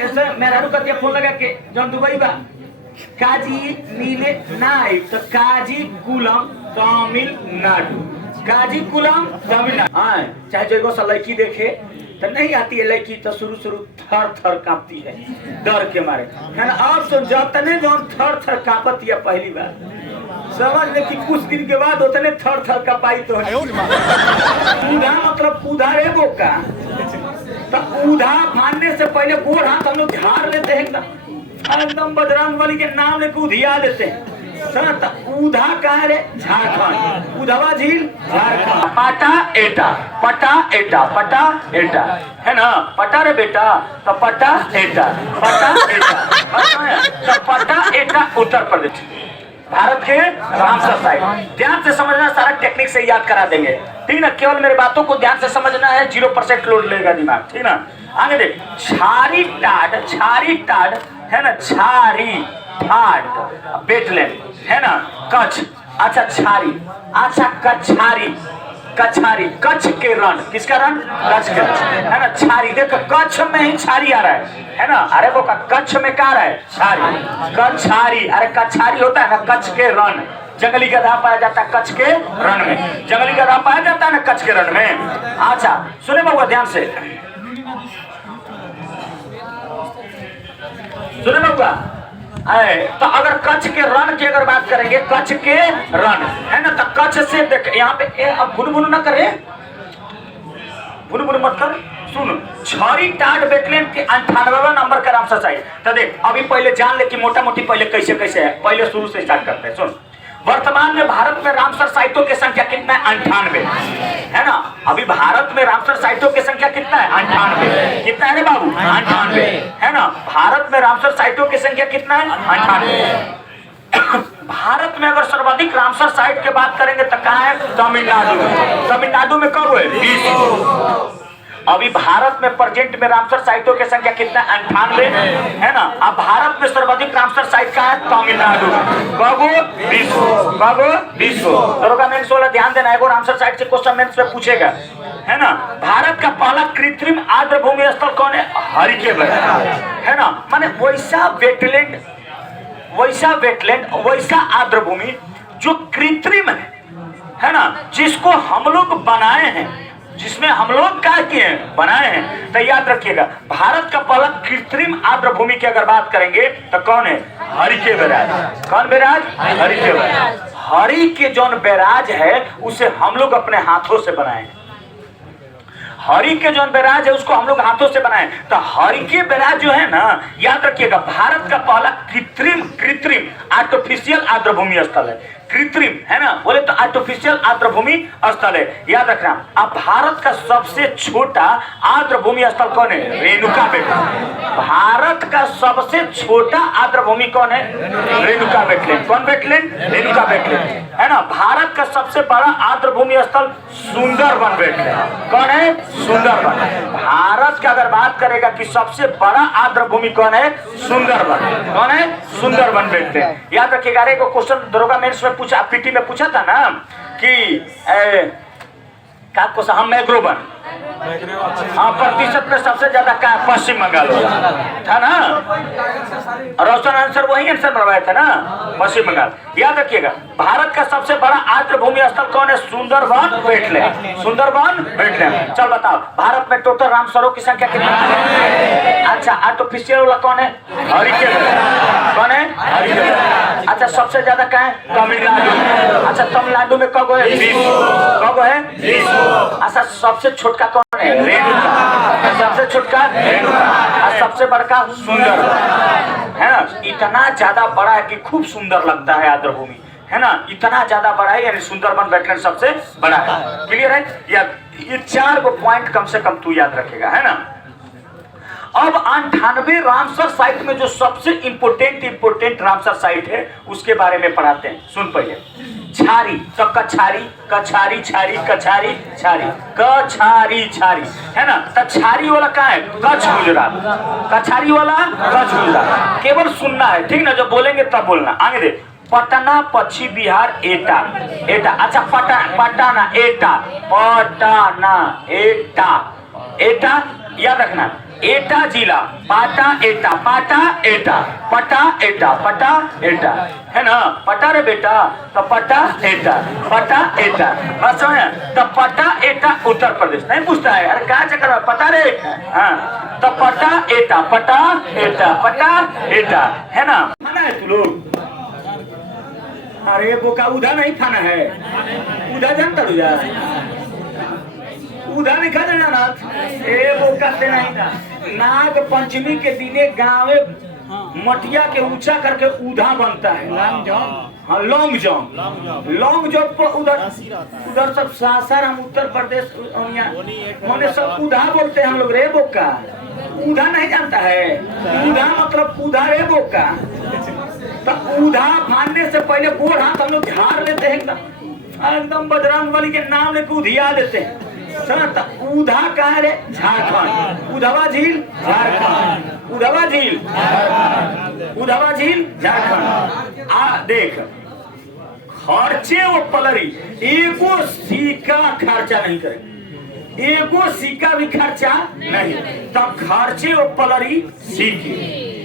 ऐसे मेहरारू कतिया फोन लगा के जौन दुबई बा काजी नीले नाई तो काजी कुलम तमिलनाडु काजी कुलम तमिलनाडु। हाँ चाहे जो सा लड़की देखे तो नहीं आती है लड़की तो शुरू थर थर कांपती है डर के मारे है ना। अब सुन जब तने जौन थर थर कांपती है पहली बार समझ ले कि कुछ दिन के बाद उतने थर थर कपाई तो पूधा मतलब पूधा रे बोका तो ऊधा फाड़ने से पहले गोड़ हाथ हम लोग झाड़ लेते हैं एकदम बजरंग बली के नाम लेके उधिया देते हैं। ऊधा कहा रे झारखंड उधवा झील झारखंड। पाटा एटा पटा एटा पटा एटा है ना पटा रे बेटा तो पटा एटा तो पटा एटा उत्तर प्रदेश भारत के रामसर साइड। ध्यान से समझना सारा टेक्निक से याद करा देंगे ठीक ना। केवल मेरे बातों को ध्यान से समझना है 0% लोड लेगा दिमाग ठीक ना। आगे देख छारी टाड है ना छारी ठाट बेटलैंड है ना कच्छ। अच्छा छारी अच्छा कछारी कच्छ के रण किसका रण कच्छ के है ना। छारी देखो कच्छ में ही छारी आ रहा है ना। अरे वो कच्छ में क्या रहा है छारी कछारी। अरे कछारी होता है ना कच्छ के रण। जंगली गधा पाया जाता है कच्छ के रण में। जंगली गधा पाया जाता है ना कच्छ के रण में। अच्छा सुने बाबू ध्यान से सुने बाबू। तो अगर कच्छ के रण की अगर बात करेंगे कच्छ के रण है ना तो कच्छ से देख यहाँ पे अब भुन ना करे भुन मत कर सुन। छारी टाट बेटलैंड के 98वां नंबर का रामसर साइट। तो देख अभी पहले जान ले कि मोटा मोटी पहले कैसे है पहले शुरू से स्टार्ट करते हैं। सुन वर्तमान में भारत में रामसर साइटों की संख्या कितना है 98 है ना। अभी भारत में रामसर साइटों की संख्या कितना है 98 कितना है रे बाबू 98 है ना। भारत में रामसर साइटों की संख्या कितना है 98। भारत में अगर सर्वाधिक रामसर साइट की बात करेंगे तो कहाँ है तमिलनाडु में कब है 20। अभी भारत में प्रेजेंट में रामसर साइटों की संख्या कितना 98 है ना। अब भारत में सर्वाधिक रामसर साइट का है तमिलनाडु बाबू 20 दरोगा मेंस वाला ध्यान देना है। रामसर साइट से क्वेश्चन मेंस में पूछेगा है ना। भारत का पहला कृत्रिम आर्द्र भूमि स्थल कौन है हरिके है ना। माने वैसा वेटलैंड वैसा आर्द्र भूमि जो कृत्रिम है ना जिसको हम लोग बनाए हैं जिसमें हम लोग क्या किए बनाए हैं। तो याद रखिएगा भारत का पहला कृत्रिम आर्द्र भूमि की अगर बात करेंगे तो कौन है हरिके बैराज। कौन बैराज हरिके बैराज। हरि के जौन बैराज है उसे हम लोग अपने हाथों से बनाए। हरि के जौन बैराज है उसको हम लोग हाथों से बनाए। तो हरि के बैराज जो है ना याद रखिएगा भारत का पहला कृत्रिम आर्टिफिशियल आर्द्र भूमि स्थल है। कृत्रिम है ना बोले तो आर्टिफिशियल आर्द्र भूमि स्थल है याद रखना। अब भारत का सबसे छोटा आर्द्र भूमि स्थल कौन है रेणुका बेटलैंड। भारत का सबसे छोटा आर्द्र भूमि कौन है रेणुका बेटलैंड। कौन बेटलैंड रेणुका बेटलैंड है ना। भारत का सबसे बड़ा आर्द्र भूमि स्थल सुंदरबन बेटलैंड। कौन है सुंदरबन। भारत का अगर बात करेगा कि सबसे बड़ा आर्द्र भूमि कौन है सुंदरबन। कौन है सुंदरबन बेटलैंड। याद रखिएगा। अरे को क्वेश्चन दरोगा मेंस में पूछा पीटी में पूछा था ना कि हम मैग्रोवन हाँ प्रतिशत में सबसे ज्यादा क्या पश्चिम बंगाल था ना। रोशन आंसर वही आंसर बनवाया था ना पश्चिम बंगाल। याद रखिएगा भारत का सबसे बड़ा आर्द्र भूमि स्थल कौन है सुंदरबन वेटलैंड। सुंदरबन वेटलैंड। चल बताओ भारत में टोटल रामसरों की संख्या कितनी है। अच्छा आर्टिफिशियल वाला कौन है हरिके कौन है हरिके। अच्छा सबसे ज्यादा कहाँ है तमिलनाडु। अच्छा तमिलनाडु में कब है 20। अच्छा सबसे छोटा कौन है रेणुका। सबसे छोटा रेणुका और सबसे बड़का सुंदर है ना। इतना ज्यादा बड़ा है कि खूब सुंदर लगता है आर्द्र भूमि है ना। इतना ज्यादा बड़ा है यानी सुंदरबन वेटलैंड सबसे बड़ा है। क्लियर है या ये 4 पॉइंट कम से कम तू याद रखेगा है ना। अब 98 रामसर साइट में जो सबसे इंपोर्टेंट रामसर साइट है उसके बारे में पढ़ाते हैं। सुन पहले छारी तो कछारी छारी है ना। तो छारी वाला कहाँ है कच्छ गुजरात। कछारी वाला कच्छ गुजरात। केवल सुनना है ठीक ना। जब बोलेंगे तब बोलना। आगे दे पटना पश्चिम बिहार एटा। अच्छा पटाना एटा याद रखना। एटा जिला, पाटा एटा, पाटा एटा, पटा एटा, पटा एटा, है ना? पटा रे बेटा, तो पटा एटा, पटा एटा, बस है। तो पटा एटा उत्तर प्रदेश नहीं पूछता है, अरे क्या चक्कर है, पटा रे, हाँ, तो पटा एटा, पटा एटा, पटा एटा, है ना? खाना है तू लोग? अरे बोका उधा नहीं खाना है, उधा जानता तू जा, उधा नहीं खाना ना, ए बोका से नहीं ना। नाग पंचमी के दिने गाँव मटिया के ऊंचा करके उधा बनता है, हाँ लॉन्ग जंप, लॉन्ग जंप पर उधर सब सासाराम उत्तर प्रदेश मैंने सब उधा बोलते हैं हम लोग। रे बोका उधा नहीं जानता है, उधा मतलब उधा रे बोका। तो उधा फाड़ने से पहले गोड़ हाथ हम लोग झाड़ लेते हैं, एकदम बजरंग बली के नाम लेके उधिया देते हैं। उधा कहाँ रे? झारखंड। उधवा झील झारखंड, उधवा झील, उधवा झील झारखंड। आ देख, खर्चे वो पलरी एगो सिक्का खर्चा नहीं करे, एगो सिक्का भी खर्चा नहीं, तब खर्चे वो पलरी सीखी,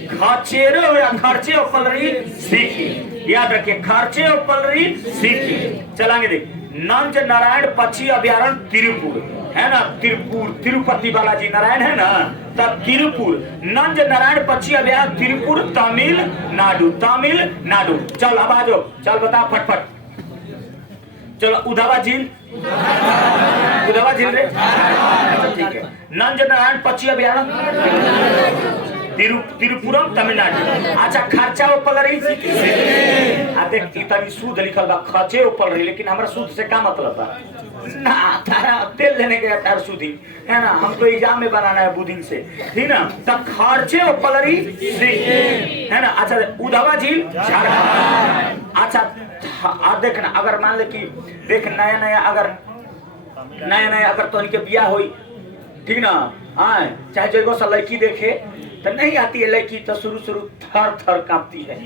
खर्चेरो या खर्चे वो पलरी सीखी, याद रखिए खर्चे वो पलरी सीखी। चलांगे देख, नंज नारायण पक्षी अभ्यारण्य तिरुपुर, है ना? तिरुपुर, तिरुपति बालाजी नारायण है ना, तब तिरुपुर, नंज नारायण पक्षी अभ्यारण्य तिरुपुर, तमिलनाडु, तमिलनाडु। चल अब आ जाओ, चल बता फटफट। चलो उधवा झील, उधवा झील रे, ठीक है। नंज नारायण पक्षी अभ्यारण्य तिरुपुरम तमिलनाडु। अच्छा खर्चा ऊपर रही देख इतनी शुद्ध लिखल बा, खर्चे ऊपर रही, लेकिन हमारा शुद्ध से क्या मतलब बा ना? तारा तेल लेने गया तार शुद्धि है ना, हमको एग्जाम में बनाना है बुधिंग से, ठीक ना? तब खर्चे ऊपर रही है ना। अच्छा उधवा झील झारखंड। अच्छा देखना, अगर मान ले कि देख नया नया अगर तो इनके बियाह हुई, ठीक ना, हाँ चाहे जो सा लड़की देखे तो नहीं आती है लड़की, तो शुरू थर थर कांपती है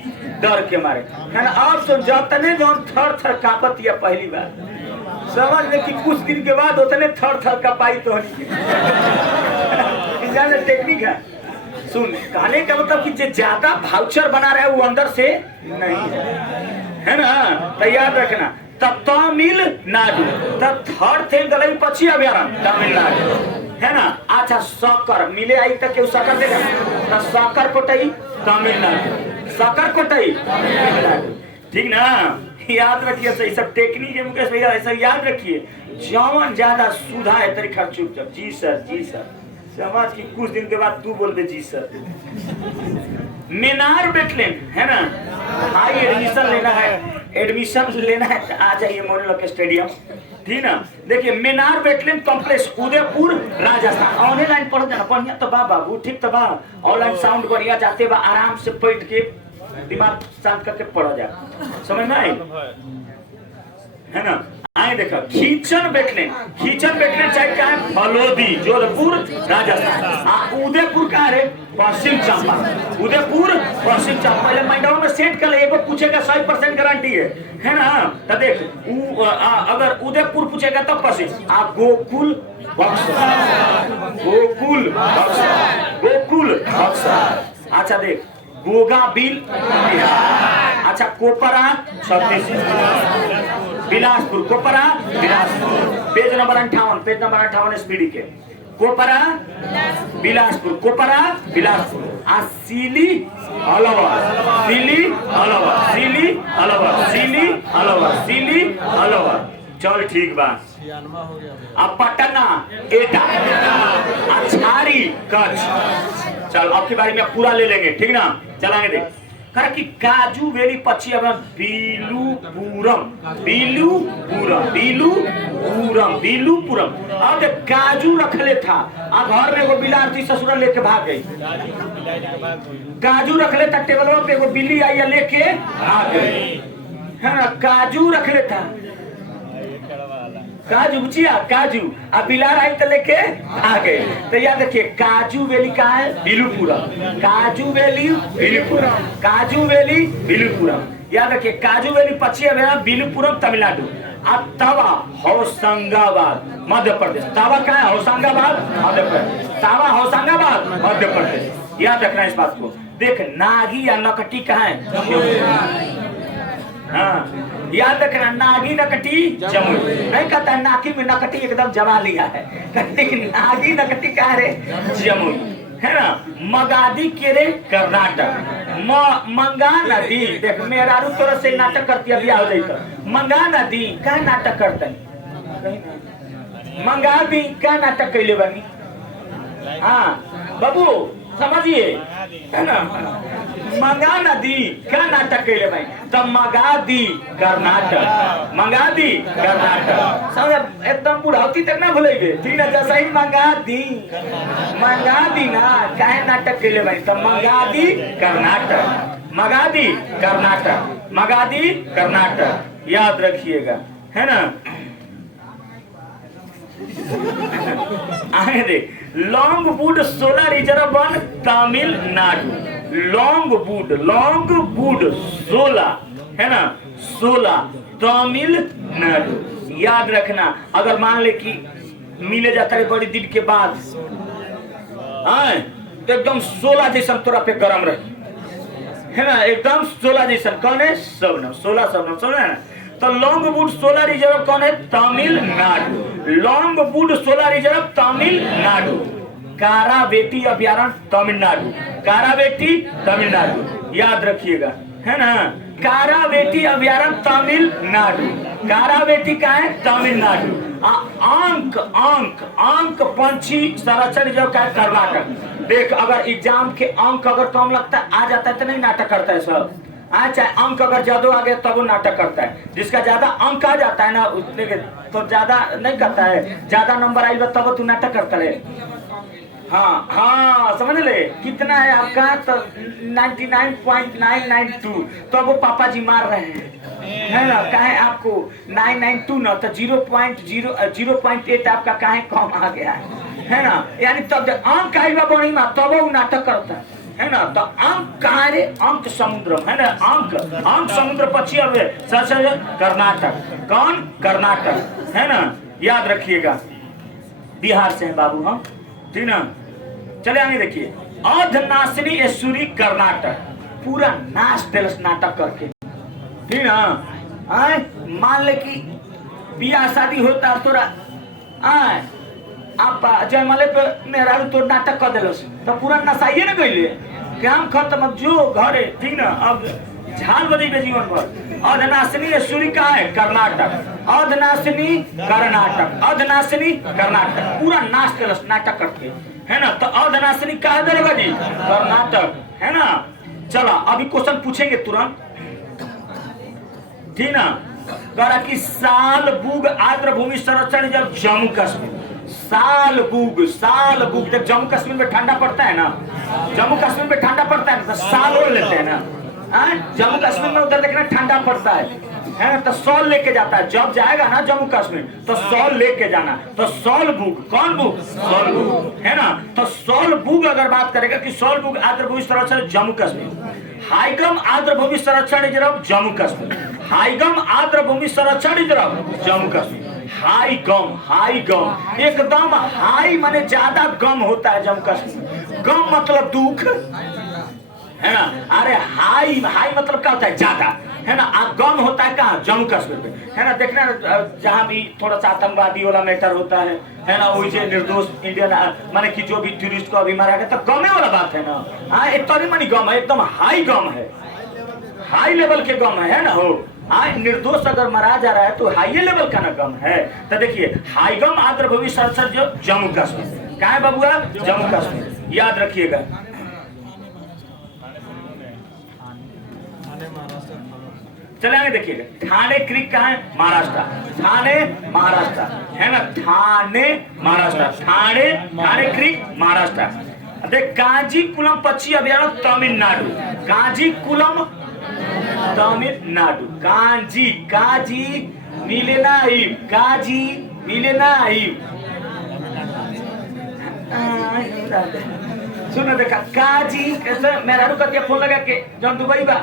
डर के मारे, है ना? अब सुन जब तने जो थर थर कांपती है पहली बार, समझ ले कि कुछ दिन के बाद उतने थर थर कापाई तो जाने टेक्निक है। सुन कहने का मतलब कि जो ज्यादा भाउचर बना रहा है वो अंदर से नहीं है ना, तो याद रखना। तब तमिलनाडु, तब थर्ड थे गलई पक्षी अभ्यारण्य तमिलनाडु, है ना? अच्छा शक्कर मिले आई तक के शक्कर देगा, तो शक्कर कोटई तमिलनाडु, शक्कर कोटई तमिलनाडु, ठीक ना? याद रखिए सही सब टेक्निक है मुकेश भैया, ऐसा याद रखिए। जौन ज्यादा सुधा है तरी खर्च जी सर, जी सर, समझ कि कुछ दिन के बाद तू बोल दे जी सर। मीनार बेटलेन है ना, हाई एडमिशन लेना है तो आ जाइए मोरल स्टेडियम, ठीक ना? देखिए मीनार बेटलेन कॉम्प्लेक्स उदयपुर राजस्थान। ऑनलाइन पढ़ जाना बढ़िया तो बा बाबू, ठीक तो बा, ऑनलाइन साउंड बढ़िया जाते बा, आराम से बैठ के दिमाग शांत करके पढ़ा जा, समझ में आई है ना? आए देखा खींचन बेटलेन चाहे क्या है फलोदी जोधपुर राजस्थान। उदयपुर का है पश्चिम चंपारण, उदयपुर पश्चिम चंपारण। पहले माइंड में सेट कर ले, एक बार पूछेगा 100% गारंटी है ना? तो देख अगर उदयपुर पूछेगा तब पश्चिम, गोकुल गोकुल अच्छा देख गोगा बिल, अच्छा कोपरा छत्तीसगढ़, बिलासपुर, कोपरा बिलासपुर, पेज नंबर 58 स्पीडी के, कोपरा बिलासपुर, कोपरा बिलासपुर। सिली अलवर, चल ठीक बा। अब पटना एटा, अछारी कच्छ। चल अब की बारी में पूरा ले लेंगे, ठीक ना? चलाएंगे देख कर कि काजू वेली पक्षी अब बिलुपुरम। अब काजू रख ले था, घर में वो बिलाती ससुरा लेके भाग गई, काजू रख लेता टेबल पे, वो बिल्ली आई लेके भाग गई, है ना? काजू रख लेता, काजू बुचिया काजू, अब बिलार आई तो लेके आ गए। तो याद रखिए काजू वेली कहाँ है? बिलुपुरम, काजू वेली बिलुपुरम, काजू वेली बिलुपुरम। याद रखिए काजू वेली पक्षी अभयारण्य बिलुपुरम तमिलनाडु, और तवा होशंगाबाद मध्य प्रदेश। तवा कहाँ है? होशंगाबाद मध्य प्रदेश। तवा होशंगाबाद मध्य प्रदेश। याद रखना इस बात को। देख नागी या नकटी कहाँ है? हाँ याद रखना, नागी नकटी जमुई। नहीं कहता है नाकी में नकटी एकदम जमा लिया है, नागी नकटी कहाँ रे? जमुई है ना। मगादी केरे कर्नाटक। मंगा नदी देख मेरा तोरा से नाटक करती अभी आ जाए। मंगा नदी क्या नाटक करते? मंगा दी क्या नाटक कैले बनी? हाँ बाबू समझिए है ना। मंगा नदी क्या नाटक कैले भाई? तो मगादी कर्नाटक। मगादी कर्नाटक समझ एकदम बुढ़ाती तक ना भूलेगे। ठीक है जैसा ही मंगादी ना क्या नाटक कैले भाई? तो मगादी कर्नाटक। मगादी कर्नाटक। मगादी कर्नाटक याद रखिएगा है ना। आगे दे लॉन्गवुड सोलर रिजर्व वन तमिलनाडु। लॉन्गवुड सोलर है ना, सोलर तमिलनाडु। याद रखना अगर मान ले कि मिले जाता है बड़ी दिन के बाद तो एकदम 16 जैसा तोरा पे गरम रही है ना, एकदम 16 जैसा। कौन है? शबनम। 16 शबनम समझ ना। तो लॉन्गवुड सोलर रिजर्व कौन है? Tamil Nadu. Longwood solar reserve Tamil Nadu. Karaivetti अभयारण्य तमिलनाडु। कारावेटी तमिलनाडु याद रखिएगा है ना। कारावेटी अभयारण्य तमिलनाडु। कारावेटी का है? तमिलनाडु। अंक पंछी संरक्षण रिजर्व का है? कर्नाटक। देख अगर एग्जाम के अंक अगर कम लगता है आ जाता है तो नहीं नाटक करता है सब। अच्छा अंक अगर ज्यादा आ गया तब वो नाटक करता है। जिसका ज्यादा अंक आ जाता है ना उसने तो ज्यादा नहीं करता है। ज्यादा नंबर आई तब तू नाटक करता है। हाँ हाँ समझ ले। कितना है आपका? तो 99.992। तो वो पापा जी मार रहे हैं है ना। कहे आपको 992 ना तो 0.8 आपका कहे कम आ गया है ना। यानी तब अंक आई बड़ी माँ तब वो नाटक करता है ना। तो अंक कहाँ रे? अंक समुद्र है ना। अंक समुद्र पक्षी अब कर्नाटक। कौन? कर्नाटक है ना। याद रखिएगा बिहार से हैं बाबू हम। ठीक ना। चले आगे देखिए अर्धनाशिनी एसूरी कर्नाटक। पूरा नाश दिलस नाटक करके। ठीक ना। मान ले कि बियाह शादी होता तोरा आप जयमाले पे मेरा तो नाटक कर दिलस तो पूरा नसाइए ना गईले। काम खत्म अब जो घरे। ठीक ना। अब झाल बजेगा जीवन भर। अर्धनाशिनी एसूरी कहाँ है? कर्नाटक। अर्धनाशिनी कर्नाटक। अर्धनाशिनी कर्नाटक पूरा नाश दिलस नाटक करके है ना। तो अर्धनाशिनी कहा देगा जी? कर्नाटक है ना। चला अभी क्वेश्चन पूछेंगे तुरंत। ठीक ना। करा कि सालबुग आर्द्र भूमि संरक्षण जब जम्मू कश्मीर। सालबुग जब जम्मू कश्मीर में ठंडा पड़ता है ना, जम्मू कश्मीर में ठंडा पड़ता है तो साल ओढ़ लेते हैं ना। जम्मू कश्मीर में उधर देखना ठंडा पड़ता है ना। तो सॉल लेके जाता है जब जाएगा ना जम्मू कश्मीर तो सॉल लेके जाना। तो सॉल बुग कौन बुग? सॉल बुग है ना। तो सॉल बुग अगर बात करेगा कि सॉल बुग आर्द्र भूमि संरक्षण जम्मू कश्मीर। हाईगम आर्द्र भूमि संरक्षण रिजर्व जम्मू कश्मीर। हाईगम आर्द्र भूमि संरक्षण रिजर्व जम्मू कश्मीर। हाईगम एकदम हाई माने ज्यादा गम होता है जम्मू कश्मीर। गम मतलब दुख है ना। अरे हाई मतलब क्या होता है? ज्यादा है ना। गम होता है कहाँ? जम्मू कश्मीर में है ना। देखना जहाँ भी थोड़ा सा आतंकवादी वाला मैटर होता है ना, वही से निर्दोष इंडियन माने कि जो भी टूरिस्ट को अभी मारा गया तो गमे वाला बात है ना। हाँ इतना मनी गम है, एकदम हाई गम है, हाई लेवल के गम है ना। हो निर्दोष अगर मारा जा रहा है तो हाई लेवल का ना गम है। तो देखिए हाईगम आर्द्र भूमि संरक्षण जो जम्मू कश्मीर कहाँ है बाबूआ? जम्मू कश्मीर याद रखिएगा। चले आगे देखिएगा ठाणे क्रीक कहाँ है? महाराष्ट्र। ठाणे महाराष्ट्र है ना। ठाणे महाराष्ट्र। ठाणे क्रीक महाराष्ट्र। देख कांजीकुलम पक्षी अभयारण्य तमिलनाडु। कांजीकुलम तमिलनाडु। काजी मिलेनाइव। काजी मिलेनाइव। सुनो देखा काजी कैसे मेरा रुका क्या फोन लगा के जब दुबई बा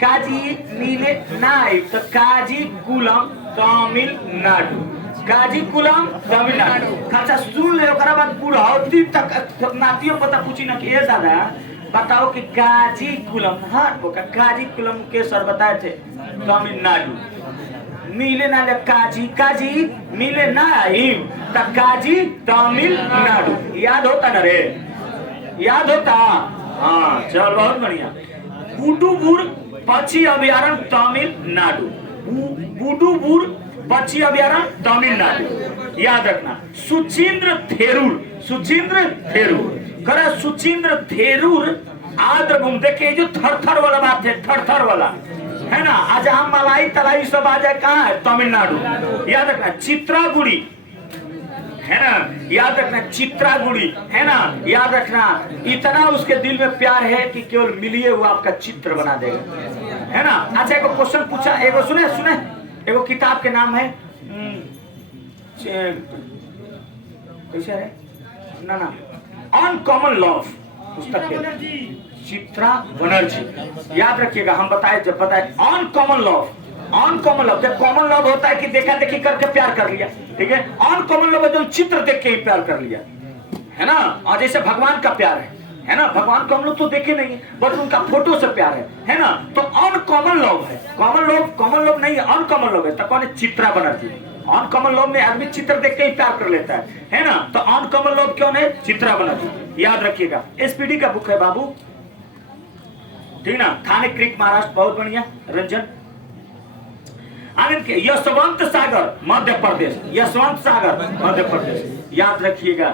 काजी नीले नाइव तो काजी कुलम तमिलनाडु, गाजीकुलम तमिलनाडु। अच्छा सुन ले, ओकरा बाद बुढ़ौती तक नातियों पता पूछी ना कि ये दादा बताओ कि गाजीकुलम, हाँ गाजीकुलम के सर बताए थे तमिलनाडु, मिले ना ले काजी, काजी मिले ना हिम तक काजी तमिलनाडु। याद होता ना रे, याद होता? हाँ चल बहुत बढ़िया। बुडुबुर पक्षी अभयारण्य तमिलनाडु, बुडुबुर पक्षी अभयारण्य तमिलनाडु, याद रखना। सुचिंद्र थेरूर, सुचिंद्र थेरूर करे, सुचिंद्र थेरूर आर्द्रभूमि। देखिए जो थर-थर वाला बात है, थर-थर वाला है ना, आज हम मलाई तलाई सब आ जाए कहाँ है? तमिलनाडु। याद रखना। चित्रागुड़ी है ना, याद रखना, चित्रागुड़ी है ना, याद रखना। इतना उसके दिल में प्यार है कि केवल मिलिए वो आपका चित्र बना देगा, है ना। अच्छा एक क्वेश्चन पूछा, एगो सुने सुने, एगो किताब के नाम है कैसे है ना ना अनकॉमन लव, पुस्तक के चित्रा बनर्जी। याद रखिएगा, हम बताए जब बताए अनकॉमन लव, अनकॉमन लव। जब कॉमन लव होता है कि देखा देखी करके प्यार कर लिया, ठीक है। अनकॉमन लव जो चित्र देख के ही प्यार कर लिया, है ना। और जैसे भगवान का प्यार है ना, भगवान को हम लोग तो देखे नहीं बट उनका फोटो से प्यार है ना। तो अनकॉमन लव है, कॉमन लव नहीं है, अनकॉमन लव है। तो कौन है? चित्रा बनर्जी। अनकॉमन लव में आदमी चित्र देख के ही प्यार कर लेता है ना। तो अनकॉमन लव कौन है? चित्रा बनर्जी। याद रखिएगा, एसपीडी का बुक है बाबू, ठीक ना। थाने क्रिक महाराष्ट्र, बहुत बढ़िया। रंजन आनंद के यशवंत सागर मध्य प्रदेश, यशवंत सागर मध्य प्रदेश। याद रखिएगा,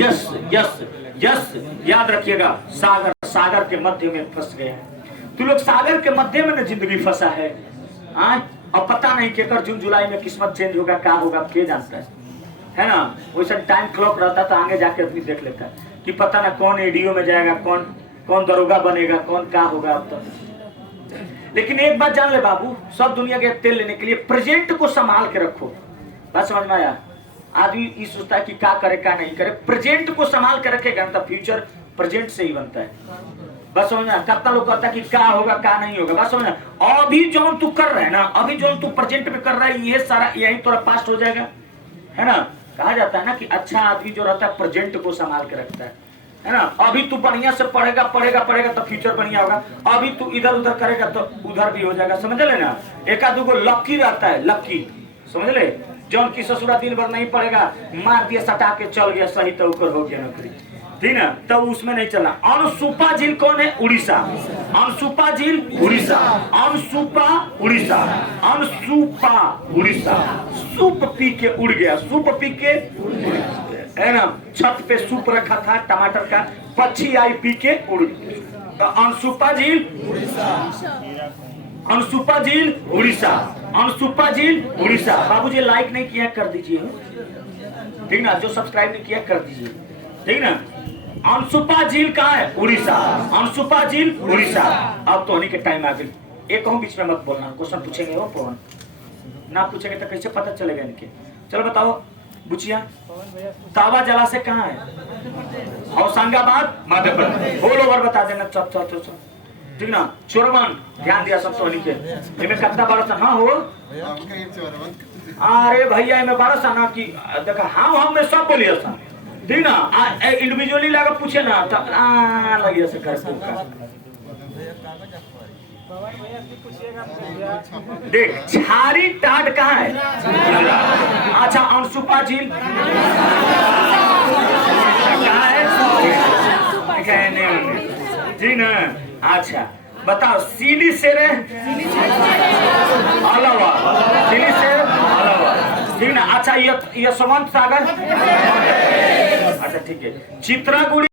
यस यस यस, याद रखिएगा। सागर, सागर के मध्य में फंस गए हैं तू लोग, सागर के मध्य में ना जिंदगी फंसा है। अब पता नहीं कि जून जुलाई में किस्मत चेंज होगा, क्या होगा के जानता है ना। वैसा टाइम क्लॉक रहता तो आगे जाके आदमी देख लेता है कि पता ना कौन एडीओ में जाएगा, कौन कौन दरोगा बनेगा, कौन क्या होगा। अब तो लेकिन एक बात जान ले बाबू, सब दुनिया के तेल लेने के लिए प्रेजेंट को संभाल के रखो। बात समझ में आया? आदमी ये सोचता है कि क्या करे क्या नहीं करे, प्रेजेंट को संभाल के रखेगा तो फ्यूचर प्रेजेंट से ही बनता है। बस समझना, कितना लोग कहता है कि क्या होगा क्या नहीं होगा। बस समझना, अभी जो तू कर रहा है ना, अभी जो तू प्रेजेंट में कर रहा है, ये सारा यही तोरा पास्ट हो जाएगा, है ना। कहा जाता है ना कि अच्छा आदमी जो रहता है प्रेजेंट को संभाल के रखता है ना। अभी तू बढ़िया से पढ़ेगा पढ़ेगा पढ़ेगा तो फ्यूचर बढ़िया होगा, अभी तू इधर उधर करेगा तो उधर भी हो जाएगा, समझ ले ना। एक आदमी को लक्की रहता है, लक्की, समझ ले। जौन की ससुरा दिन भर नहीं पड़ेगा, मार दिया सटा के चल गया, सही तो ऊपर हो गया नौकरी, ठीक ना। तो उसमें नहीं चला। अनसुपा झील कौन है? उड़ीसा। अनसुपा झील उड़ीसा, अनसुपा उड़ीसा, अनसुपा उड़ीसा। सूप पी के उड़ गया, सूप पी के है ना। छत पे सूप रखा था टमाटर का, पक्षी आई पी के उड़ गया। तो अनसुपा झील उड़ीसा, अनसुपा झील उड़ीसा, अनसुपा झील उड़ीसा। बाबूजी लाइक नहीं किया कर दीजिए, ठीक ना। जो सब्सक्राइब नहीं किया कर दीजिए, ठीक ना। अनसुपा झील कहाँ है? उड़ीसा, अनसुपा झील उड़ीसा। अब तो होने के टाइम आ गई, एक कहूँ बीच में मत बोलना, क्वेश्चन पूछेंगे वो पवन, ना पूछेंगे तो कैसे पता चलेगा इनके। चलो बताओ बुचिया, तावा जलाशय कहाँ है? होशंगाबाद मध्य प्रदेश। ऑल ओवर बता देना, चल चल चल, ठीक ना। चोरवन ध्यान दिया सब तो के इनमें कितना बड़ा सा हाँ हो। अरे भैया इनमें बड़ा सा ना कि देखा हाँ हम में सब बोलिए सा, ठीक ना। इंडिविजुअली लगा पूछे ना तो लगिए से कर देख। छारी टाट कहाँ है? अच्छा अनसुपा झील कहाँ है? जी ना। अच्छा बताओ, सीली शेर अलावा, सीली शेर अलावा, ठीक ना। अच्छा यशवंत सागर, अच्छा ठीक है। चित्रागुड़ी